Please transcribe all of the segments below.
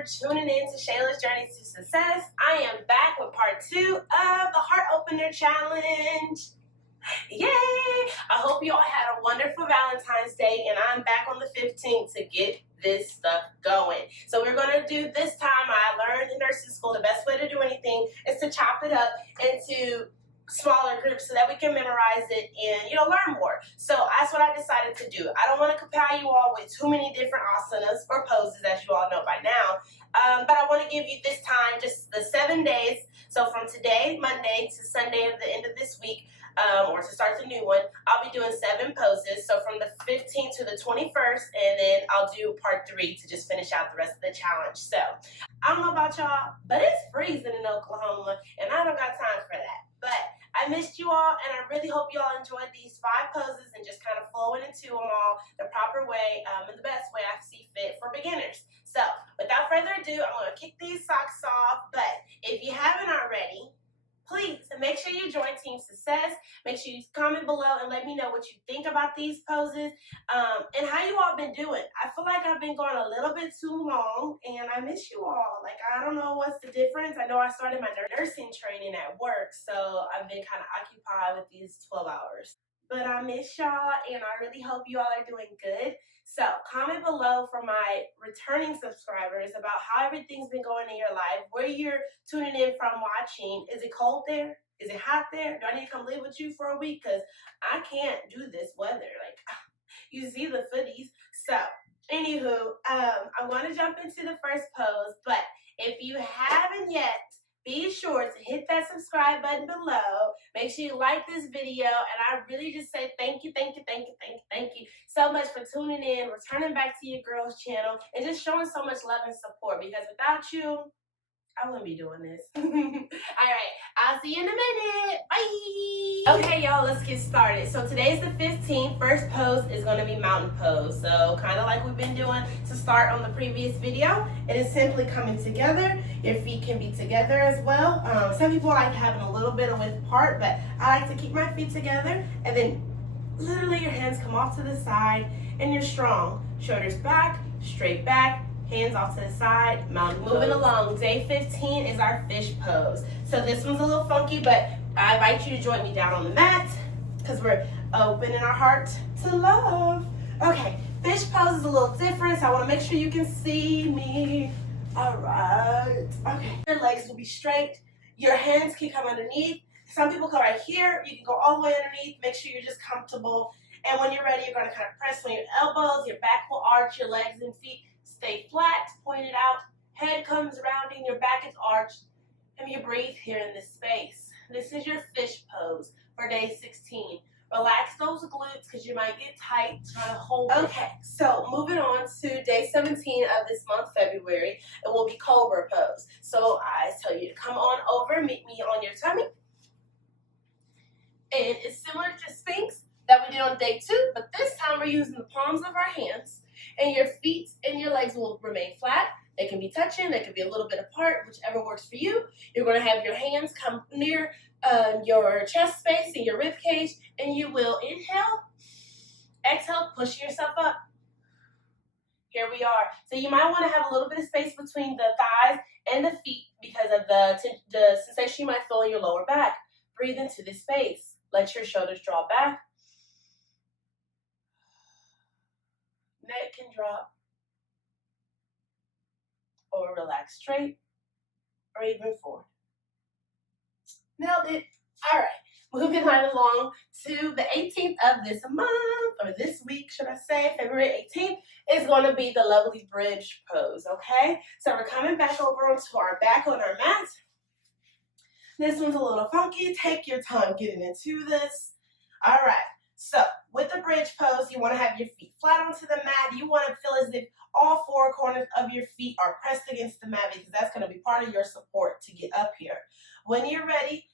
for tuning in to Shayla's Journey to Success. I am back with part 2 of the Heart Opener Challenge. Yay! I hope you all had a wonderful Valentine's Day, and I'm back on the 15th to get this stuff going. So we're going to do this time. I learned in nursing school the best way to do anything is to chop it up into smaller groups so that we can memorize it and learn more. So that's what I decided to do. I don't want to compile you all with too many different asanas or poses, as you all know by now, but I want to give you this time just the 7 days. So from today, Monday, to Sunday at the end of this week, or to start the new one, I'll be doing 7 poses. So from the 15th to the 21st, and then I'll do part 3 to just finish out the rest of the challenge. So I don't know about y'all, but it's freezing in Oklahoma, and I don't got time for that. But I missed you all, and I really hope you all enjoyed these 5 poses and just kind of flowing into them all the proper way and the best way I see fit for beginners. So without further ado, I'm going to kick these socks off. But if you haven't already, please make sure you join Team Success. Make sure you comment below and let me know what you think about these poses and how you all been doing. I feel like I've been going a little bit too long, and I miss you all. Like, I don't know what's the difference. I know I started my nursing training at work, so I've been kind of occupied with these 12 hours. But I miss y'all, and I really hope you all are doing good. So comment below for my returning subscribers about how everything's been going in your life, where you're tuning in from watching. Is it cold there? Is it hot there? Do I need to come live with you for a week? Because I can't do this weather. Like, you see the footies. So, anywho, I want to jump into the first pose, but if you haven't yet, be sure to hit that subscribe button below. Make sure you like this video, and I really just say thank you so much for tuning in, returning back to your girls channel, and just showing so much love and support, because without you, I wouldn't be doing this. All right, I'll see you in a minute. Bye. Okay, y'all, let's get started. So today's the 15th. First pose is going to be mountain pose. So kind of like we've been doing to start on the previous video. It is simply coming together. Your feet can be together as well. Some people like having a little bit of width apart, but I like to keep my feet together. And then literally your hands come off to the side, and you're strong. Shoulders back, straight back. Hands off to the side, mountain pose. Moving along, day 15 is our fish pose. So this one's a little funky, but I invite you to join me down on the mat because we're opening our heart to love. Okay, fish pose is a little different, so I want to make sure you can see me. All right. Okay, your legs will be straight. Your hands can come underneath. Some people come right here. You can go all the way underneath. Make sure you're just comfortable. And when you're ready, you're going to kind of press on your elbows. Your back will arch, your legs and feet stay flat, pointed out, head comes rounding, your back is arched, and you breathe here in this space. This is your fish pose for day 16. Relax those glutes because you might get tight trying to hold it. Okay, so moving on to day 17 of this month, February, it will be Cobra Pose. So I tell you to come on over, meet me on your tummy. And it's similar to Sphinx that we did on day 2, but this time we're using the palms of our hands. And your feet and your legs will remain flat. They can be touching. They can be a little bit apart, whichever works for you. You're going to have your hands come near your chest space and your rib cage. And you will inhale, exhale, push yourself up. Here we are. So you might want to have a little bit of space between the thighs and the feet because of the sensation you might feel in your lower back. Breathe into this space. Let your shoulders draw back. Neck can drop, or relax straight, or even forward. Nailed it. All right, moving right along to the 18th of this month, or this week, should I say, February 18th, is going to be the lovely bridge pose, okay? So we're coming back over onto our back on our mat. This one's a little funky. Take your time getting into this. All right. So with the bridge pose, you want to have your feet flat onto the mat. You want to feel as if all 4 corners of your feet are pressed against the mat because that's going to be part of your support to get up here. When you're ready,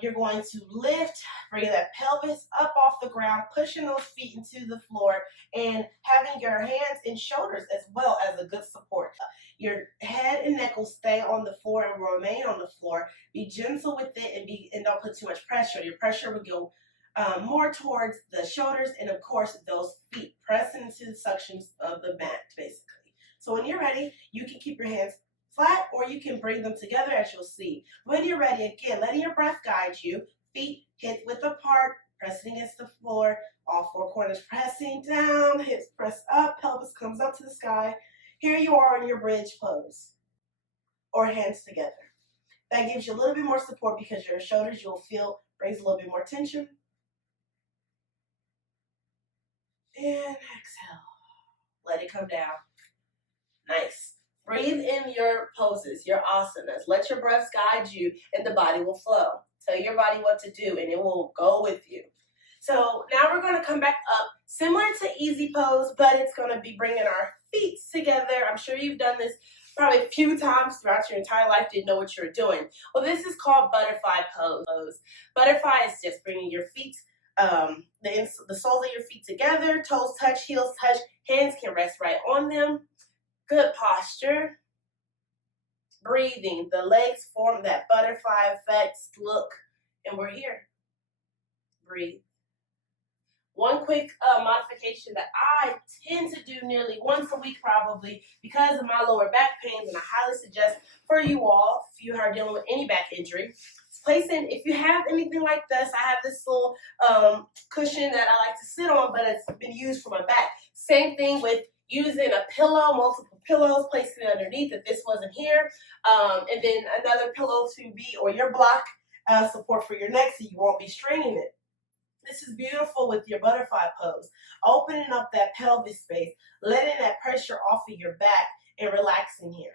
you're going to lift, bring that pelvis up off the ground, pushing those feet into the floor, and having your hands and shoulders as well as a good support. Your head and neck will stay on the floor and will remain on the floor. Be gentle with it and don't put too much pressure. Your pressure will go more towards the shoulders and, of course, those feet pressing into the suctions of the mat, basically. So when you're ready, you can keep your hands flat or you can bring them together as you'll see. When you're ready, again, letting your breath guide you, feet hip width apart, pressing against the floor, all four corners pressing down, hips press up, pelvis comes up to the sky. Here you are in your bridge pose or hands together. That gives you a little bit more support because your shoulders you'll feel brings a little bit more tension. And exhale. Let it come down. Nice. Breathe in your poses, your asanas. Let your breaths guide you and the body will flow. Tell your body what to do and it will go with you. So now we're going to come back up, similar to easy pose, but it's going to be bringing our feet together. I'm sure you've done this probably a few times throughout your entire life, didn't know what you were doing. Well, this is called butterfly pose. Butterfly is just bringing your feet, the soles of your feet together, toes touch, heels touch, hands can rest right on them. Good posture. Breathing. The legs form that butterfly effect look. And we're here. Breathe. One quick modification that I tend to do nearly once a week probably because of my lower back pains, and I highly suggest for you all, if you are dealing with any back injury, placing, if you have anything like this, I have this little cushion that I like to sit on, but it's been used for my back. Same thing with using a pillow, multiple pillows, placing it underneath if this wasn't here, and then another pillow to be, or your block support for your neck so you won't be straining it. This is beautiful with your butterfly pose. Opening up that pelvic space, letting that pressure off of your back and relaxing here.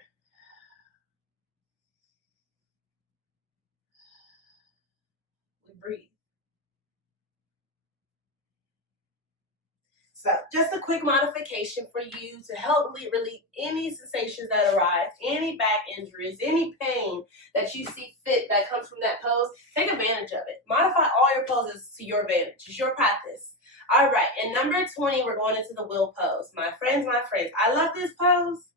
We breathe. So just a quick modification for you to help relieve any sensations that arise, any back injuries, any pain that you see fit that comes from that pose. Take advantage of it. Modify all your poses to your advantage. It's your practice. All right, and number 20, we're going into the wheel pose. My friends, I love this pose.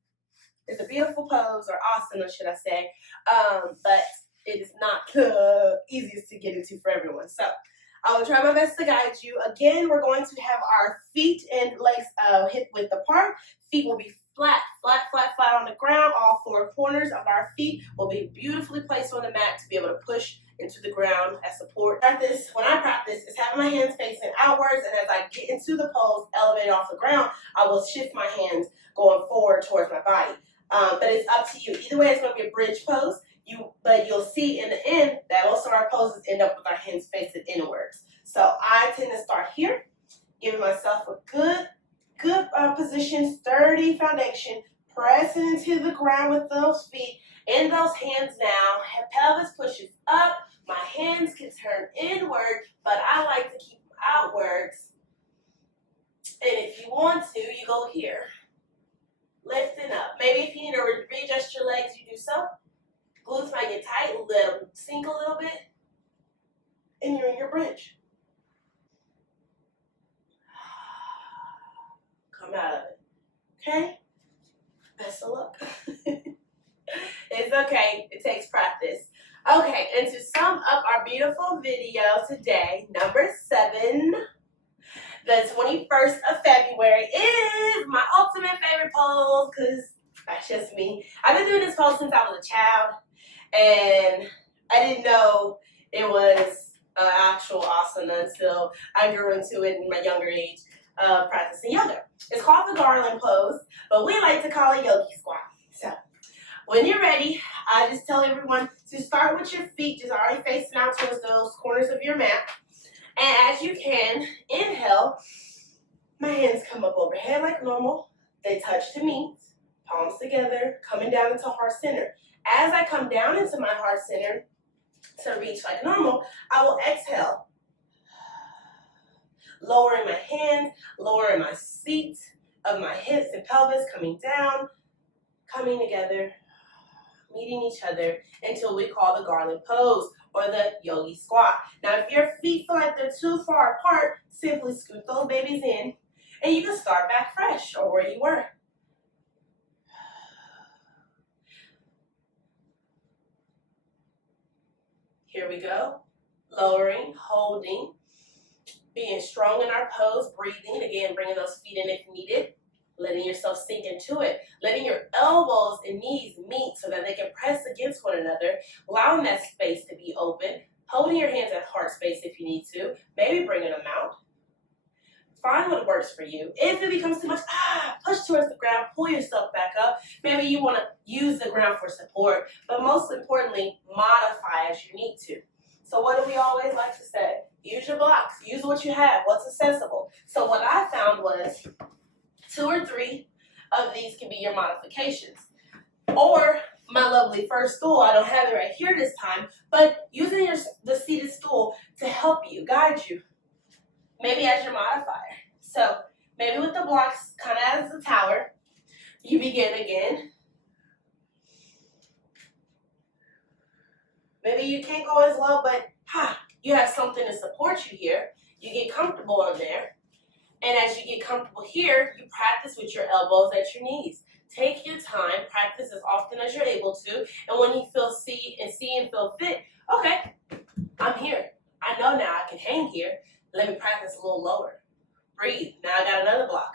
It's a beautiful pose, or asana, should I say, but it is not the easiest to get into for everyone. So I will try my best to guide you. Again, we're going to have our feet and legs hip width apart. Feet will be flat on the ground. All four corners of our feet will be beautifully placed on the mat to be able to push into the ground as support. When I practice, is having my hands facing outwards, and as I get into the pose, elevated off the ground, I will shift my hands going forward towards my body. But it's up to you. Either way, it's going to be a bridge pose. But you'll see in the end that most of our poses end up with our hands facing inwards. So I tend to start here, giving myself a good position, sturdy foundation, pressing into the ground with those feet and those hands now. Pelvis pushes up. My hands can turn inward, but I like to keep them outwards. And if you want to, you go here. Lifting up. Maybe if you need to readjust your legs, you do so. Glutes might get tight, let them sink a little bit, and you're in your bridge. Come out of it. Okay? Best of luck. It's okay. It takes practice. Okay, and to sum up our beautiful video today, number 7, the 21st of February is my ultimate favorite pose because that's just me. I've been doing this pose since I was a child. And I didn't know it was an actual asana until I grew into it in my younger age, practicing yoga. It's called the Garland Pose, but we like to call it yogi squat. So when you're ready, I just tell everyone to start with your feet just already facing out towards those corners of your mat. And as you can, inhale, my hands come up overhead like normal. They touch to meet, palms together, coming down into heart center. As I come down into my heart center to reach like normal, I will exhale. Lowering my hands, lowering my seat of my hips and pelvis, coming down, coming together, meeting each other until we call the Garland Pose or the yogi squat. Now, if your feet feel like they're too far apart, simply scoot those babies in and you can start back fresh or where you were. Here we go. Lowering, holding, being strong in our pose, breathing. Again, bringing those feet in if needed. letting yourself sink into it, letting your elbows and knees meet so that they can press against one another, allowing that space to be open, holding your hands at heart space if you need to, maybe bringing them out. Find what works for you. If it becomes too much, push towards the ground, pull yourself back up. Maybe you want to use the ground for support, but most importantly, modify as you need to. So what do we always like to say? Use your blocks. Use what you have, what's accessible. So what I found was 2 or 3 of these can be your modifications. Or my lovely first stool, I don't have it right here this time, but using the seated stool to help you, guide you, maybe as your modifier. So maybe with the blocks kind of as a tower, you begin again. Maybe you can't go as low, but you have something to support you here. You get comfortable on there. And as you get comfortable here, you practice with your elbows at your knees. Take your time, practice as often as you're able to, and when you see and feel fit, okay, I'm here. I know now I can hang here. Let me practice a little lower. Breathe. Now I got another block.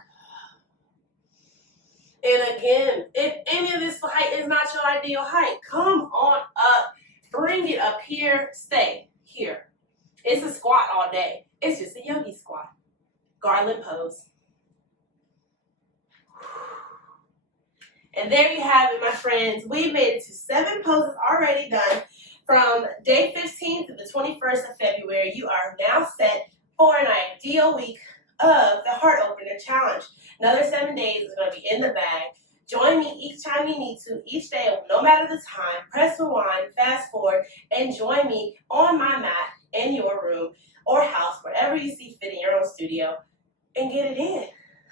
And again, if any of this height is not your ideal height, come on up. Bring it up here. Stay here. It's a squat all day. It's just a yogi squat. Garland Pose. And there you have it, my friends. We made it to 7 poses already done. From day 15 to the 21st of February, you are now set for an ideal week of the Heart Opener Challenge. Another 7 days is going to be in the bag. Join me each time you need to, each day, no matter the time. Press rewind, fast forward, and join me on my mat in your room or house, wherever you see fit in your own studio, and get it in.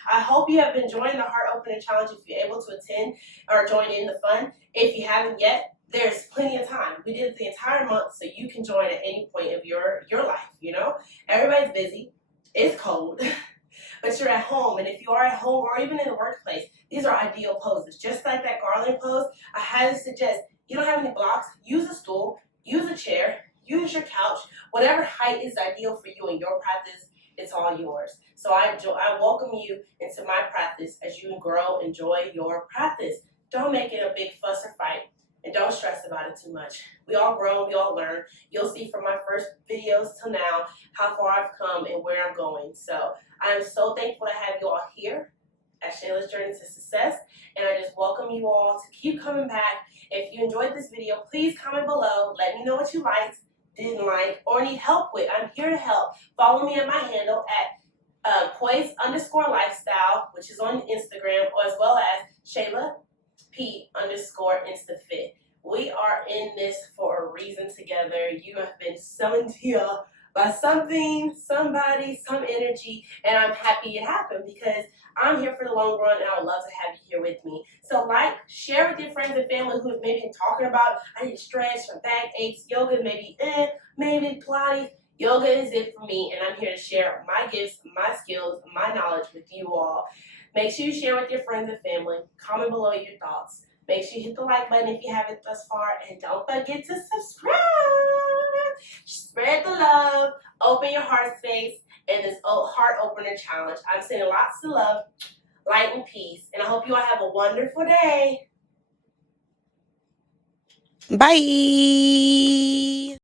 I hope you have been enjoying the Heart Opener Challenge if you're able to attend or join in the fun. If you haven't yet, there's plenty of time. We did it the entire month, so you can join at any point of your life, you know? Everybody's busy. It's cold. But you're at home, and if you are at home or even in the workplace, these are ideal poses. Just like that Garland pose, I highly suggest you don't have any blocks, use a stool, use a chair, use your couch. Whatever height is ideal for you in your practice, it's all yours. So I welcome you into my practice as you grow, enjoy your practice. Don't make it a big fuss or fight, and don't stress about it too much. We all grow, we all learn. You'll see from my first videos till now how far I've come and where I'm going. So I am so thankful to have you all here at Shayla's Journey to Success, and I just welcome you all to keep coming back. If you enjoyed this video, please comment below. Let me know what you liked, didn't like, or need help with. I'm here to help. Follow me at my handle at poise_lifestyle, which is on Instagram, or as well as Shayla P_InstaFit. We are in this for a reason together. You have been summoned here by something, somebody, some energy, and I'm happy it happened because I'm here for the long run and I would love to have you here with me. So share with your friends and family who have maybe been talking about, I need to stretch, my back aches, yoga maybe, maybe Pilates. Yoga is it for me, and I'm here to share my gifts, my skills, my knowledge with you all. Make sure you share with your friends and family. Comment below your thoughts. Make sure you hit the like button if you haven't thus far, and don't forget to subscribe. Spread the love, open your heart space, and this Heart Opener Challenge. I'm sending lots of love, light, and peace, and I hope you all have a wonderful day. Bye.